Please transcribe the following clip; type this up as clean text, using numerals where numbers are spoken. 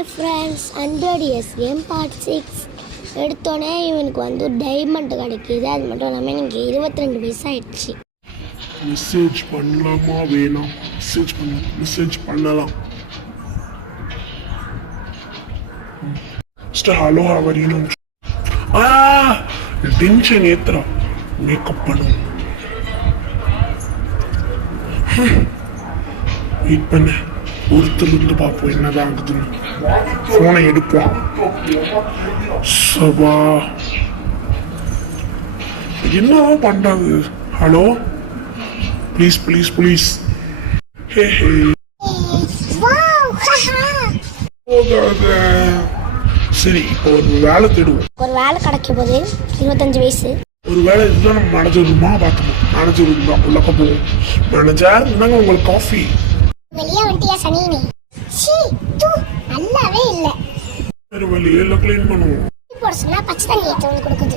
Hi friends 100 years game part 6 எடுத்தோடனே இவனுக்கு வந்து டைமண்ட் கிடைக்கிது. அது மட்டும் இல்லாமல் எனக்கு 22 வயசு ஆயிடுச்சு. மெசேஜ் பண்ணலாமா வேணாம்? மெசேஜ் பண்ணலாம். ஹலோ அவரியும் டென்ஷன் ஏத்துறா. மேக்கப் பண்ணும். வெயிட் பண்ண ஒருத்தர் இருந்து பார்ப்போம் என்னதான் ஆகுதுன்னு. போனை எடுப்போம். சபா என்னதான் பண்றாங்க? Hello please please please. Hey hey போகாத. சரி இப்போ ஒரு வேலை தேடுவோம். ஒரு வேலை கிடைக்கும் போது 25 வயசு. ஒரு வேலை இதுதான் நம்ம மேனேஜர் ரூமா பார்க்கணும். மேனேஜர் ரூம் தான் உள்ளக்க போவோம். மேனேஜர் என்னங்க உங்களுக்கு காஃபி? வெளியே வந்துட்டியா சனினே? சீ தூ நல்லாவே இல்ல. வேற வழியே இல்லை, க்ளீன் பண்ணுவோம். போட சொன்னா பச்சை தண்ணி ஏத்து வந்து கொடுக்குது.